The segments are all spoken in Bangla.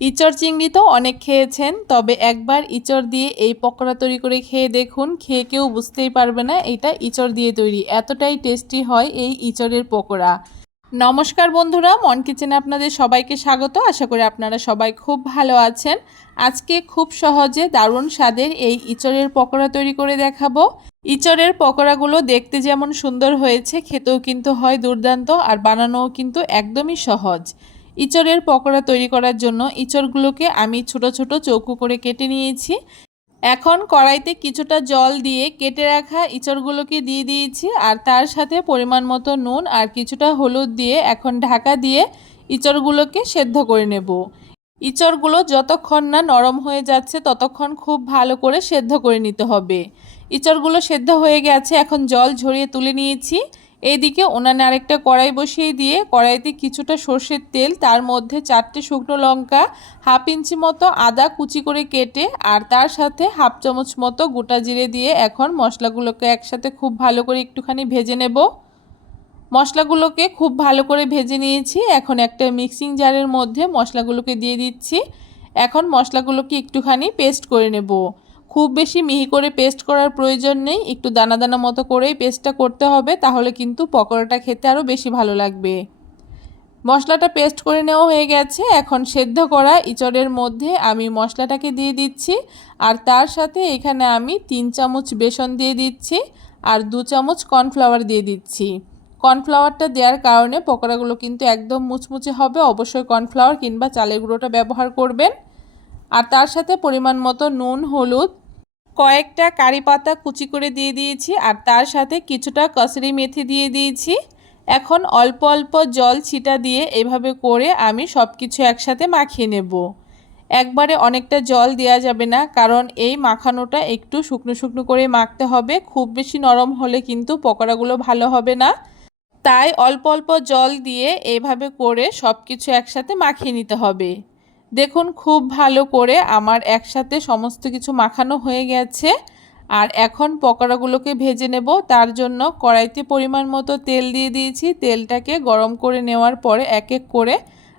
ইচড় চিংড়ি তো অনেক খেয়েছেন, তবে একবার ইচড় দিয়ে এই পকোড়া তৈরি করে খেয়ে দেখুন। খেয়ে কেউ বুঝতেই পারবে না এটা ইচড় দিয়ে তৈরি। এতটাই টেস্টি হয় এই ইচড়ের পকোড়া। নমস্কার বন্ধুরা, মন কিচেনে আপনাদের সবাইকে স্বাগত। আশা করি আপনারা সবাই খুব ভালো আছেন। আজকে খুব সহজে দারুণ স্বাদের এই ইচড়ের পকোড়া তৈরি করে দেখাবো। ইচড়ের পকোড়াগুলো দেখতে যেমন সুন্দর হয়েছে, খেতেও কিন্তু হয় দুর্দান্ত, আর বানানোও কিন্তু একদমই সহজ। ইচড়ের পকোড়া তৈরি করার জন্য ইচড়গুলোকে আমি ছোট ছোট চৌকো করে কেটে নিয়েছি। এখন কড়াইতে কিছুটা জল দিয়ে কেটে রাখা ইচড়গুলোকে দিয়ে দিয়েছি, আর তার সাথে পরিমাণ মতো নুন আর কিছুটা হলুদ দিয়ে এখন ঢাকা দিয়ে ইচড়গুলোকে সেদ্ধ করে নেব। ইচড়গুলো যতক্ষণ না নরম হয়ে যাচ্ছে ততক্ষণ খুব ভালো করে সেদ্ধ করে নিতে হবে। ইচড়গুলো সেদ্ধ হয়ে গেছে, এখন জল ঝরিয়ে তুলে নিয়েছি। এইদিকে উনানে আরেকটা কড়াই বসিয়ে দিয়ে কড়াইতে কিছুটা সর্ষের তেল, তার মধ্যে 4টে শুকনো লঙ্কা, হাফ ইঞ্চি মতো আদা কুচি করে কেটে, আর তার সাথে হাফ চামচ মতো গোটা জিরে দিয়ে এখন মশলাগুলোকে একসাথে খুব ভালো করে একটুখানি ভেজে নেব। মশলাগুলোকে খুব ভালো করে ভেজে নিয়েছি। এখন একটা মিক্সিং জারের মধ্যে মশলাগুলোকে দিয়ে দিচ্ছি। এখন মশলাগুলোকে একটুখানি পেস্ট করে নেব। খুব বেশি মিহি করে পেস্ট করার প্রয়োজন নেই, একটু দানা দানা মতো করেই পেস্টটা করতে হবে, তাহলে কিন্তু পকোড়াটা খেতে আরও বেশি ভালো লাগবে। মশলাটা পেস্ট করে নেওয়া হয়ে গেছে। এখন সেদ্ধ করা ইচড়ের মধ্যে আমি মশলাটাকে দিয়ে দিচ্ছি, আর তার সাথে এখানে আমি 3 চামচ বেসন দিয়ে দিচ্ছি, আর 2 চামচ কর্নফ্লাওয়ার দিয়ে দিচ্ছি। কর্নফ্লাওয়ারটা দেওয়ার কারণে পকোড়াগুলো কিন্তু একদম মুচমুচে হবে। অবশ্যই কর্নফ্লাওয়ার কিংবা চালের গুঁড়োটা ব্যবহার করবেন। আর তার সাথে পরিমাণ মতো নুন, হলুদ, কয়েকটা কারি পাতা কুচি করে দিয়ে দিয়েছি, আর তার সাথে কিছুটা কসুরি মেথি দিয়ে দিয়েছি। এখন অল্প অল্প জল ছিটা দিয়ে এভাবে করে আমি সব কিছু একসাথে মাখিয়ে নেব। একবারে অনেকটা জল দেওয়া যাবে না, কারণ এই মাখানোটা একটু শুকনো শুকনো করে মাখতে হবে। খুব বেশি নরম হলে কিন্তু পকোড়াগুলো ভালো হবে না। তাই অল্প অল্প জল দিয়ে এভাবে করে সব কিছু একসাথে মাখিয়ে নিতে হবে। দেখুন খুব ভালো করে আমার একসাথে সমস্ত কিছু মাখানো হয়ে গেছে। আর এখন পকোড়াগুলোকে ভেজে নেব। তার জন্য কড়াইতে পরিমাণ মতো তেল দিয়ে দিয়েছি। তেলটাকে গরম করে নেওয়ার পরে এক এক করে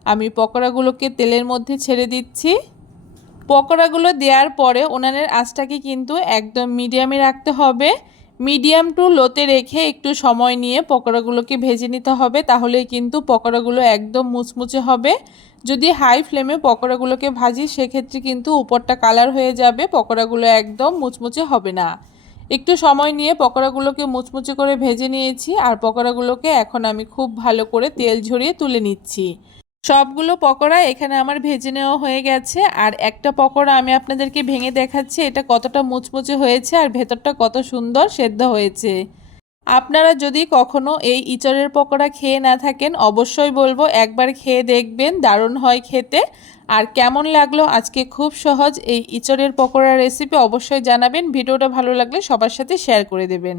আমি পকোড়াগুলোকে তেলের মধ্যে ছেড়ে দিচ্ছি। পকোড়াগুলো দেওয়ার পরে উনানের আঁচটাকে কিন্তু একদম মিডিয়ামে রাখতে হবে। মিডিয়াম টু লোতে রেখে একটু সময় নিয়ে পকোড়াগুলোকে ভেজে নিতে হবে, তাহলেই কিন্তু পকোড়াগুলো একদম মুচমুচে হবে। যদি হাই ফ্লেমে পকোড়াগুলোকে ভাজি সেক্ষেত্রে কিন্তু উপরটা কালার হয়ে যাবে, পকোড়াগুলো একদম মুচমুচে হবে না। একটু সময় নিয়ে পকোড়াগুলোকে মুচমুচে করে ভেজে নিয়েছি, আর পকোড়াগুলোকে এখন আমি খুব ভালো করে তেল ঝরিয়ে তুলে নিচ্ছি। সবগুলো পকোড়া এখানে আমার ভেজে নেওয়া হয়ে গেছে, আর একটা পকোড়া আমি আপনাদেরকে ভেঙে দেখাচ্ছি এটা কতটা মুচমুচে হয়েছে আর ভেতরটা কত সুন্দর সেদ্ধ হয়েছে। আপনারা যদি কখনো এই ইচড়ের পকোড়া খেয়ে না থাকেন অবশ্যই বলবো একবার খেয়ে দেখবেন, দারুণ হয় খেতে। আর কেমন লাগলো আজকে খুব সহজ এই ইচড়ের পকোড়া রেসিপি অবশ্যই জানাবেন। ভিডিওটা ভালো লাগলে সবার সাথে শেয়ার করে দেবেন।